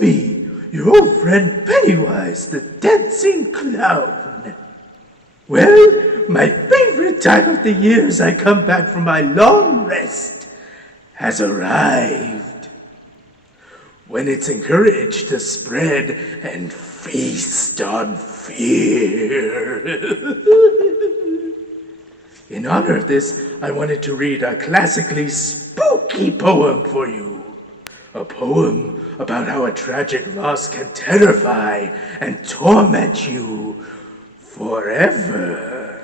me, your old friend Pennywise, the dancing clown. Well, my favorite time of the year as I come back from my long rest has arrived. When it's encouraged to spread and feast on fear. In honor of this, I wanted to read a classically spooky poem for you. A poem about how a tragic loss can terrify and torment you forever.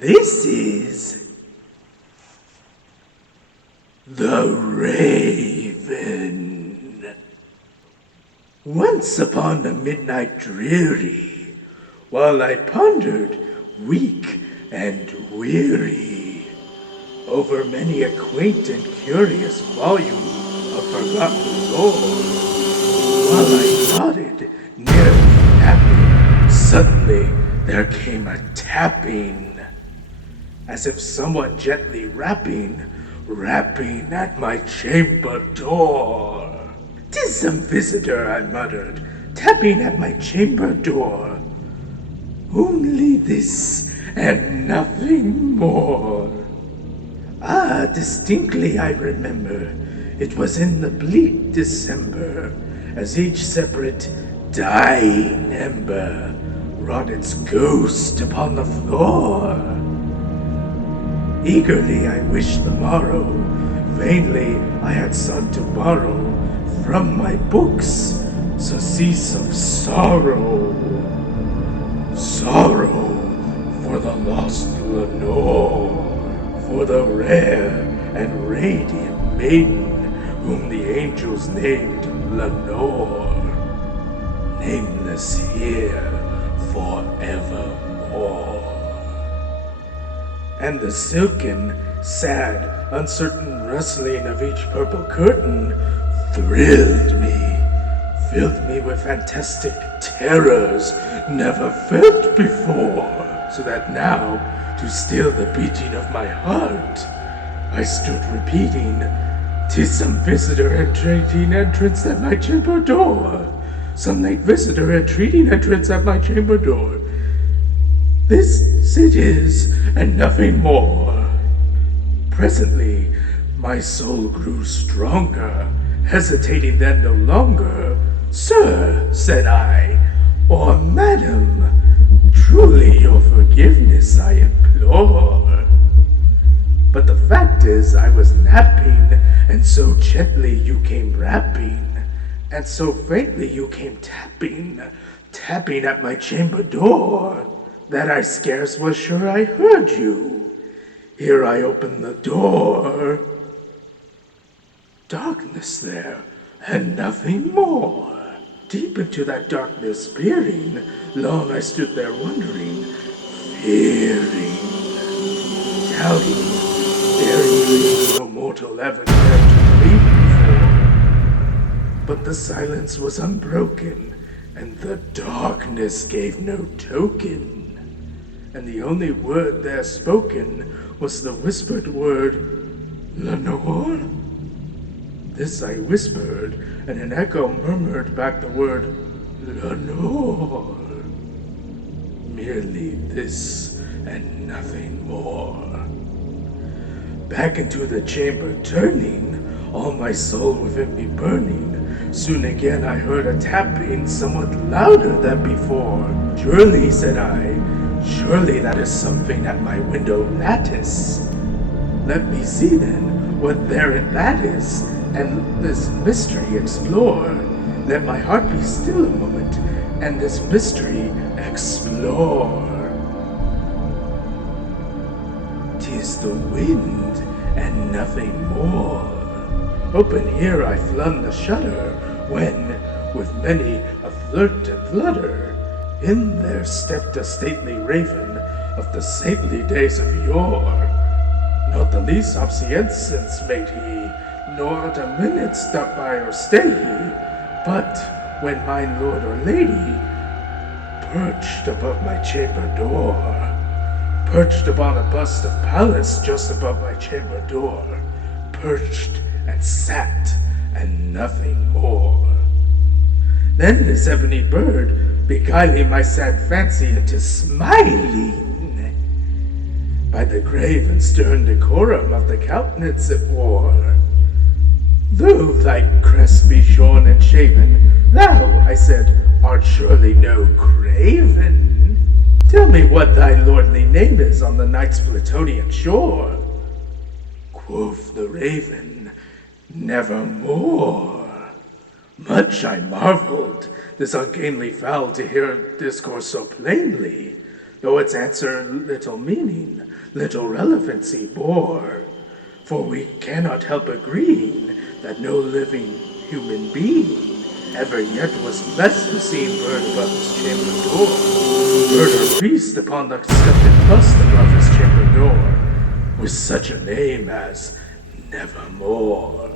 This is The Raven. Once upon a midnight dreary, while I pondered, weak and weary, over many a quaint and curious volume of forgotten lore, while I nodded, nearly napping, suddenly there came a tapping, as if someone gently rapping at my chamber door. "'Tis some visitor," I muttered, tapping at my chamber door. Only this and nothing more. Ah, distinctly I remember, it was in the bleak December, as each separate dying ember wrought its ghost upon the floor. Eagerly I wished the morrow, vainly I had sought to borrow from my books surcease of sorrow. Sorrow for the lost Lenore, for the rare and radiant maiden whom the angels named Lenore, nameless here forevermore. And the silken, sad, uncertain rustling of each purple curtain thrilled me, filled me with fantastic terrors never felt before, so that now, to still the beating of my heart, I stood repeating, "'Tis some visitor entreating entrance at my chamber door, some night visitor entreating entrance at my chamber door. This it is, and nothing more." Presently, my soul grew stronger, hesitating then no longer. "Sir," said I, "or madam, truly your forgiveness I implore. But the fact is I was napping, and so gently you came rapping, and so faintly you came tapping at my chamber door, that I scarce was sure I heard you. Here I opened the door. Darkness there, and nothing more. Deep into that darkness peering, long I stood there wondering, fearing, doubting, daring dreams no mortal ever dared to dream before. But the silence was unbroken, and the darkness gave no token, and the only word there spoken was the whispered word, "Lenore?" This I whispered, and an echo murmured back the word, "Lenore." Merely this and nothing more. Back into the chamber turning, all my soul within me burning, soon again I heard a tapping somewhat louder than before. "Surely," said I, "surely that is something at my window lattice. Let me see then what therein that is, and this mystery explore. Let my heart be still a moment, and this mystery explore. 'Tis the wind, and nothing more." Open here I flung the shutter, when, with many a flirt and flutter, in there stepped a stately raven of the saintly days of yore. Not the least obseisance made he, nor at a minute stop by or stay he, but when my lord or lady perched above my chamber door, perched upon a bust of Pallas just above my chamber door, perched and sat and nothing more. Then this ebony bird beguiling my sad fancy into smiling. By the grave and stern decorum of the countenance it wore. Though thy crest be shorn and shaven, thou, I said, art surely no craven. Tell me what thy lordly name is on the night's Plutonian shore. Quoth the raven, nevermore. Much I marveled, this ungainly fowl to hear discourse so plainly, though its answer little meaning, little relevancy bore. For we cannot help agreeing that no living human being ever yet was blessed with seeing bird above his chamber door, bird or beast upon the sculpted bust above his chamber door, with such a name as Nevermore.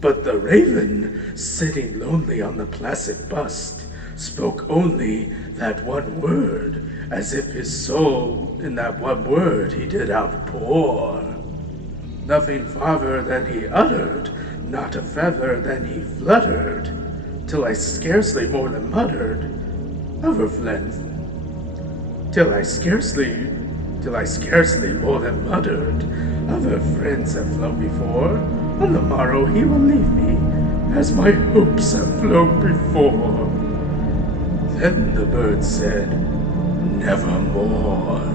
But the raven, sitting lonely on the placid bust, spoke only that one word, as if his soul in that one word he did outpour. Nothing farther than he uttered, not a feather than he fluttered, till I scarcely more than muttered, till I scarcely more than muttered, other friends have flown before, on the morrow he will leave me, as my hopes have flown before. Then the bird said, nevermore.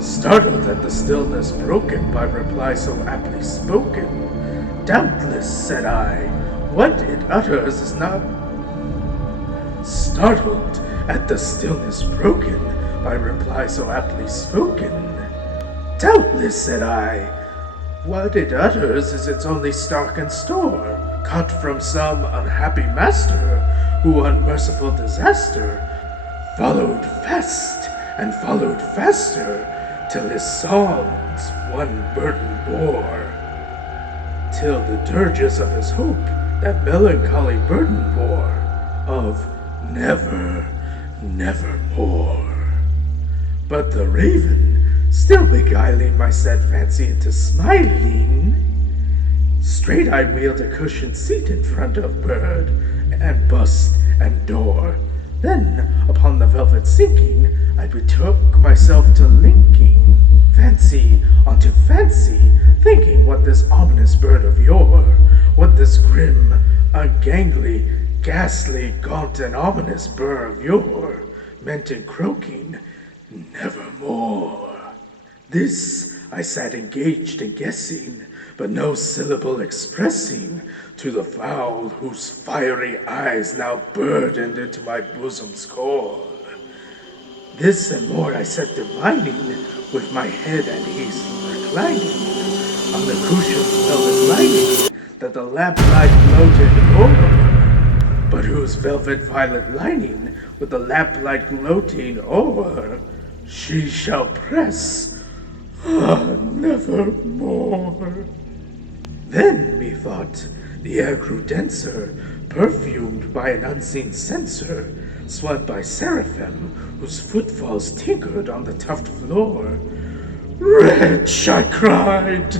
Startled at the stillness broken by reply so aptly spoken, doubtless, said I, what it utters is not. Startled at the stillness broken by reply so aptly spoken, doubtless, said I, what it utters is its only stock and store, caught from some unhappy master, who unmerciful disaster followed fast and followed faster, till his songs one burden bore, till the dirges of his hope that melancholy burden bore, of never, nevermore. But the raven, still beguiling my sad fancy into smiling, straight I wheeled a cushioned seat in front of bird, and bust and door. Then, upon the velvet sinking, I betook myself to linking fancy onto fancy, thinking what this ominous bird of yore, what this grim, ungangly, ghastly, gaunt, and ominous burr of yore meant in croaking, nevermore. This I sat engaged in guessing, but no syllable expressing to the fowl whose fiery eyes now burdened into my bosom's core. This and more I sat divining, with my head at ease reclining on the cushion's velvet lining that the lamplight gloated o'er, but whose velvet violet lining with the lamplight gloating o'er she shall press, nevermore. Then, methought, the air grew denser, perfumed by an unseen censer, swung by seraphim, whose footfalls tinkered on the tufted floor. Wretch, I cried,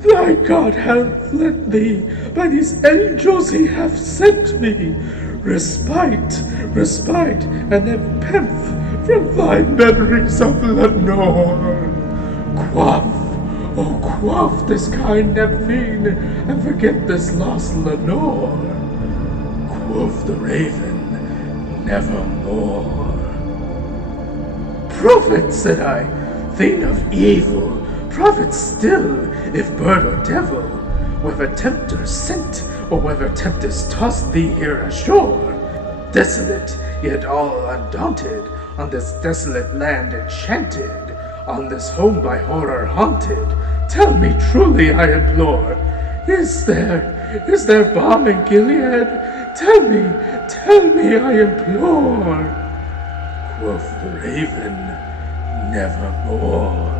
thy God hath lent thee, by these angels he hath sent me, respite, and nepenthe from thy memories of Lenore. Quaff this kind Nephine, and forget this lost Lenore. Quoth the raven, nevermore. Prophet, said I, thing of evil, prophet still, if bird or devil, whether tempter sent, or whether tempest tossed thee here ashore, desolate, yet all undaunted, on this desolate land enchanted, on this home by horror haunted, tell me truly, I implore, is there balm in Gilead? Tell me, I implore. Quoth the raven, nevermore.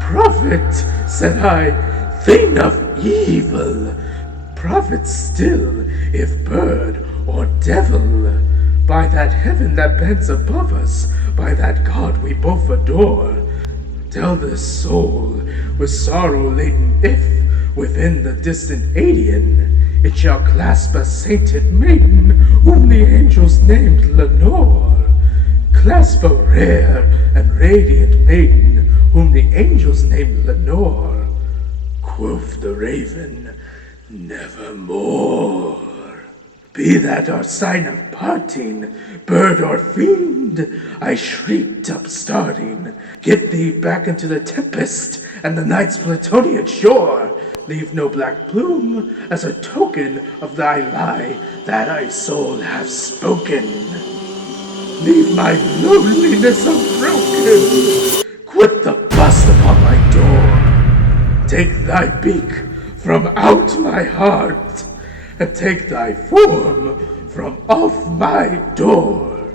Prophet, said I, thing of evil, prophet still, if bird or devil, by that heaven that bends above us, by that God we both adore, tell this soul with sorrow laden if, within the distant Adian, it shall clasp a sainted maiden, whom the angels named Lenore. Clasp a rare and radiant maiden, whom the angels named Lenore. Quoth the raven, nevermore. Be that our sign of parting, bird or fiend, I shrieked upstarting. Get thee back into the tempest and the night's Plutonian shore. Leave no black plume as a token of thy lie that thy soul hath spoken. Leave my loneliness unbroken. Quit the bust upon my door. Take thy beak from out my heart, and take thy form from off my door.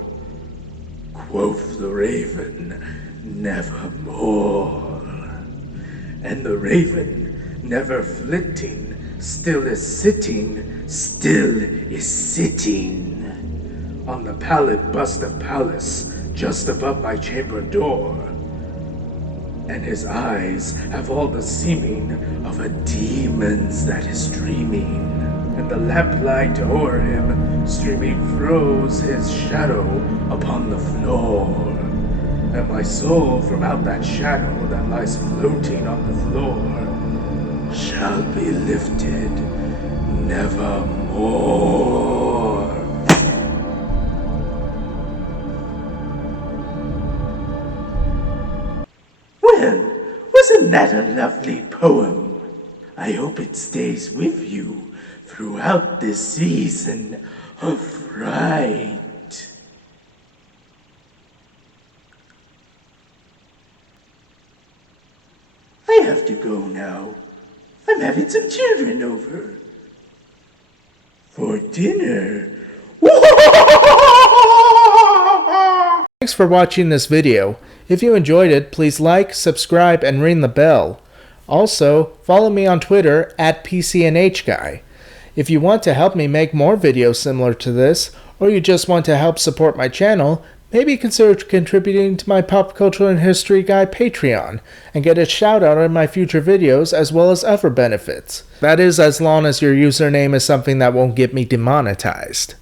Quoth the raven, nevermore. And the raven, never flitting, still is sitting on the pallid bust of Pallas, just above my chamber door. And his eyes have all the seeming of a demon's that is dreaming, and the lamplight o'er him streaming froze his shadow upon the floor. And my soul from out that shadow that lies floating on the floor shall be lifted nevermore. Well, wasn't that a lovely poem? I hope it stays with you throughout this season of fright. I have to go now. I'm having some children over for dinner. Thanks for watching this video. If you enjoyed it, please like, subscribe, and ring the bell. Also, follow me on Twitter @PCNHguy. If you want to help me make more videos similar to this, or you just want to help support my channel, maybe consider contributing to my Pop Culture and History Guy Patreon and get a shout out in my future videos as well as other benefits. That is, as long as your username is something that won't get me demonetized.